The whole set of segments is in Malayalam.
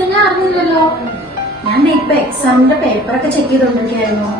മിസ് ഞാൻ അറിഞ്ഞില്ലല്ലോ. ഞാൻ ഇപ്പൊ എക്സാമിന്റെ പേപ്പറൊക്കെ ചെക്ക് ചെയ്തോണ്ടിരിക്കുകയായിരുന്നു.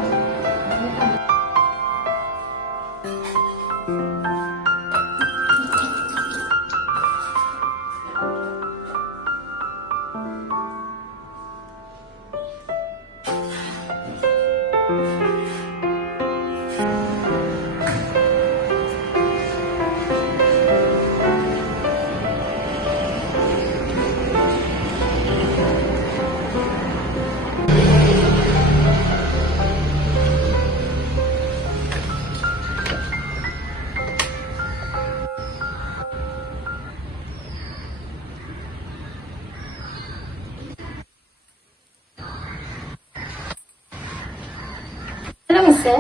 ഹലോ മിസ്സേ,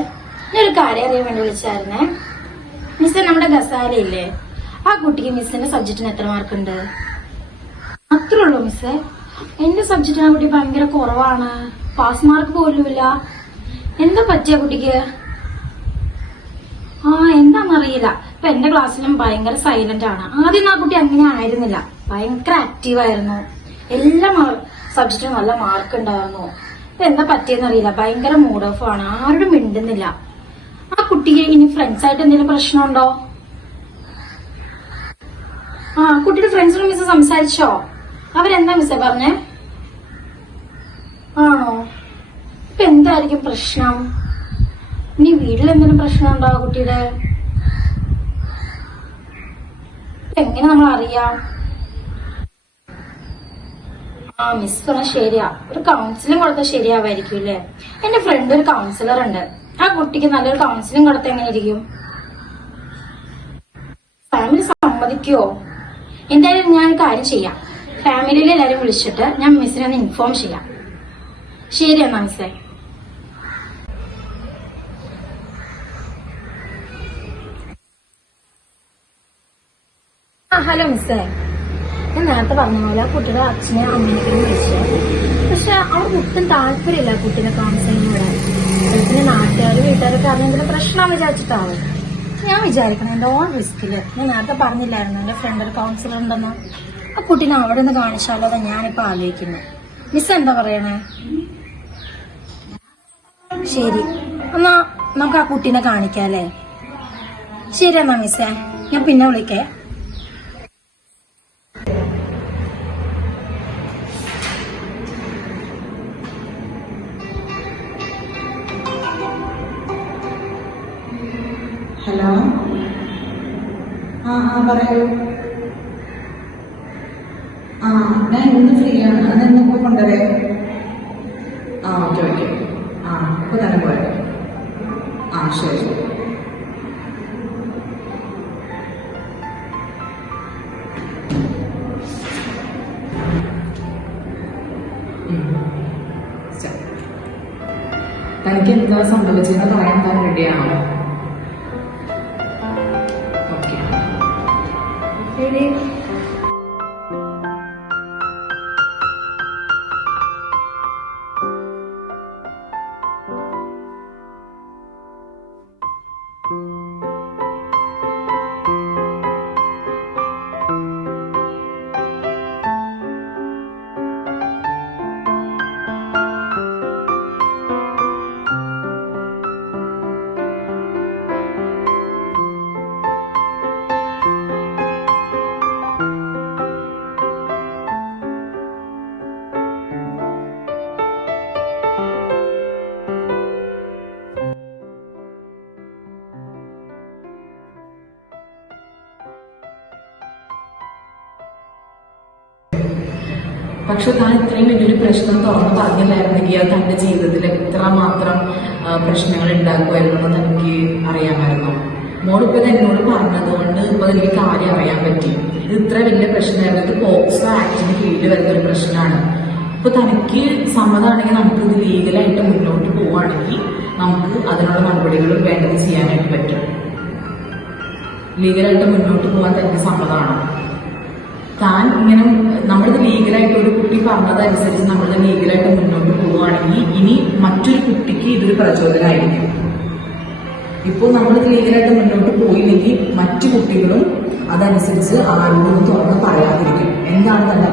ഞാനൊരു കാര്യം അറിയാൻ വേണ്ടി വിളിച്ചായിരുന്നേ. മിസ്സേ, നമ്മുടെ ഗസാലയില്ലേ, ആ കുട്ടിക്ക് മിസ്സിന്റെ സബ്ജക്റ്റിന് എത്ര മാർക്കുണ്ട്? അത്രേ ഉള്ളൂ മിസ്സേ. എന്റെ സബ്ജക്റ്റിന് ആ കുട്ടി ഭയങ്കര കുറവാണ്, പാസ് മാർക്ക് പോലുമില്ല. എന്താ പറ്റിയ കുട്ടിക്ക്? എന്താന്നറിയില്ല. ഇപ്പൊ എന്റെ ക്ലാസ്സിലും ഭയങ്കര സൈലന്റ് ആണ്. ആദ്യം ആ കുട്ടി അങ്ങനെ ആയിരുന്നില്ല, ഭയങ്കര ആക്റ്റീവ് ആയിരുന്നു. എല്ലാ സബ്ജക്റ്റിനും നല്ല മാർക്ക് ഉണ്ടായിരുന്നു. എന്താ പറ്റിയെന്നറിയില്ല, ഭയങ്കര മൂഡ് ഓഫ് ആണ്, ആരോടും മിണ്ടുന്നില്ല. ആ കുട്ടിക്ക് ഇനി ഫ്രണ്ട്സ് ആയിട്ട് എന്തെങ്കിലും പ്രശ്നമുണ്ടോ? കുട്ടിയുടെ ഫ്രണ്ട്സിനും മിസ് സംസാരിച്ചോ? അവരെന്താ മിസ്സേ പറഞ്ഞേ? ആണോ? ഇപ്പൊ എന്തായിരിക്കും പ്രശ്നം? ഇനി വീട്ടിൽ എന്തെങ്കിലും പ്രശ്നമുണ്ടോ ആ കുട്ടിയുടെ? എങ്ങനെ നമ്മൾ അറിയാം? മിസ് പറഞ്ഞാൽ ശരിയാ, ഒരു കൗൺസിലിംഗ് കൊടുത്താൽ ശരിയാവായിരിക്കും അല്ലേ? എന്റെ ഫ്രണ്ട് ഒരു കൗൺസിലർ ഉണ്ട്, ആ കുട്ടിക്ക് നല്ലൊരു കൗൺസിലിംഗ് കൊടുത്താൽ എങ്ങനെ ഇരിക്കും? ഫാമിലി സമ്മതിക്കുവോ? എന്തായാലും ഞാൻ ഒരു കാര്യം ചെയ്യാം, ഫാമിലിയിലെ എല്ലാരും വിളിച്ചിട്ട് ഞാൻ മിസ്സിനെ ഒന്ന് ഇൻഫോം ചെയ്യാം. ശരി എന്നാ മിസ്സേ. ഹലോ മിസ്സേ, ഞാൻ നേരത്തെ പറഞ്ഞ പോലെ ആ കുട്ടിയുടെ അച്ഛനെ അമ്മേനൊക്കെ വിളിച്ചു. പക്ഷെ അവർക്ക് ഒട്ടും താല്പര്യമില്ല കുട്ടീനെ കൗൺസിലിംഗ് വിടാൻ. പിന്നെ നാട്ടുകാരും വീട്ടുകാരൊക്കെ അറിഞ്ഞെങ്കിലും പ്രശ്നം വിചാരിച്ചിട്ടാവും. ഞാൻ വിചാരിക്കണം എന്റെ ഓൺ റിസ്കില്. ഞാൻ നേരത്തെ പറഞ്ഞില്ലായിരുന്നു എന്റെ ഫ്രണ്ട് ഒരു കൗൺസിലർ ഉണ്ടെന്ന്. ആ കുട്ടീനെ അവിടെ നിന്ന് കാണിച്ചാലോ അതാ ഞാനിപ്പോ ആലോചിക്കുന്നു. മിസ് എന്താ പറയണേ? ശരി എന്നാ നമുക്ക് ആ കുട്ടീനെ കാണിക്കാല്ലേ? ശരി എന്നാ മിസ്സേ, ഞാൻ പിന്നെ വിളിക്കേ. ഹലോ, പറയൂ. ഞാൻ ഇന്ന് ഫ്രീ ആണ്, അത് ഇന്നിപ്പോ കൊണ്ടുവരേ? Okay okay. ഇപ്പൊ തന്നെ പോരെ. ശരി ശരി. തനിക്ക് എന്താ സംഭവിച്ചെന്ന് പറയാൻ താൻ റെഡിയാണോ? ശരി. പക്ഷെ താൻ ഇത്രയും വലിയൊരു പ്രശ്നം തുറന്ന് പറഞ്ഞില്ലായിരുന്നെങ്കിൽ അത് തന്റെ ജീവിതത്തിൽ എത്രമാത്രം പ്രശ്നങ്ങൾ ഉണ്ടാക്കുമായിരുന്നു എന്ന് തനിക്ക് അറിയാമായിരുന്നു. മോളിപ്പോ എന്നോട് പറഞ്ഞതുകൊണ്ട് ഇപ്പൊ എനിക്ക് കാര്യം അറിയാൻ പറ്റി. ഇത് ഇത്ര വലിയ പ്രശ്നമായിരുന്നു. ഇത് പോക്സോ ആക്ടിന് കീഴിൽ വരുന്ന ഒരു പ്രശ്നമാണ്. ഇപ്പൊ തനിക്ക് സമ്മതമാണെങ്കിൽ നമുക്ക് ഇത് ലീഗലായിട്ട് മുന്നോട്ട് പോവുകയാണെങ്കിൽ നമുക്ക് അതിനുള്ള നടപടികൾ വേണ്ടത് ചെയ്യാനായിട്ട് പറ്റും. ലീഗലായിട്ട് മുന്നോട്ട് പോകാൻ തനിക്ക് സമ്മതമാണ്. താൻ ഇങ്ങനെ നമ്മളിത് ലീഗലായിട്ട് ഒരു കുട്ടി പറഞ്ഞതനുസരിച്ച് നമ്മളിത് ലീഗലായിട്ട് മുന്നോട്ട് പോവുകയാണെങ്കിൽ ഇനി മറ്റൊരു കുട്ടിക്ക് ഇതൊരു പ്രചോദനമായിരിക്കും. ഇപ്പോൾ നമ്മളിത് ലീഗലായിട്ട് മുന്നോട്ട് പോയില്ലെങ്കിൽ മറ്റു കുട്ടികളും അതനുസരിച്ച് ആരോടും തുറന്ന് പറയാതിരിക്കും. എന്താണ് തന്നെ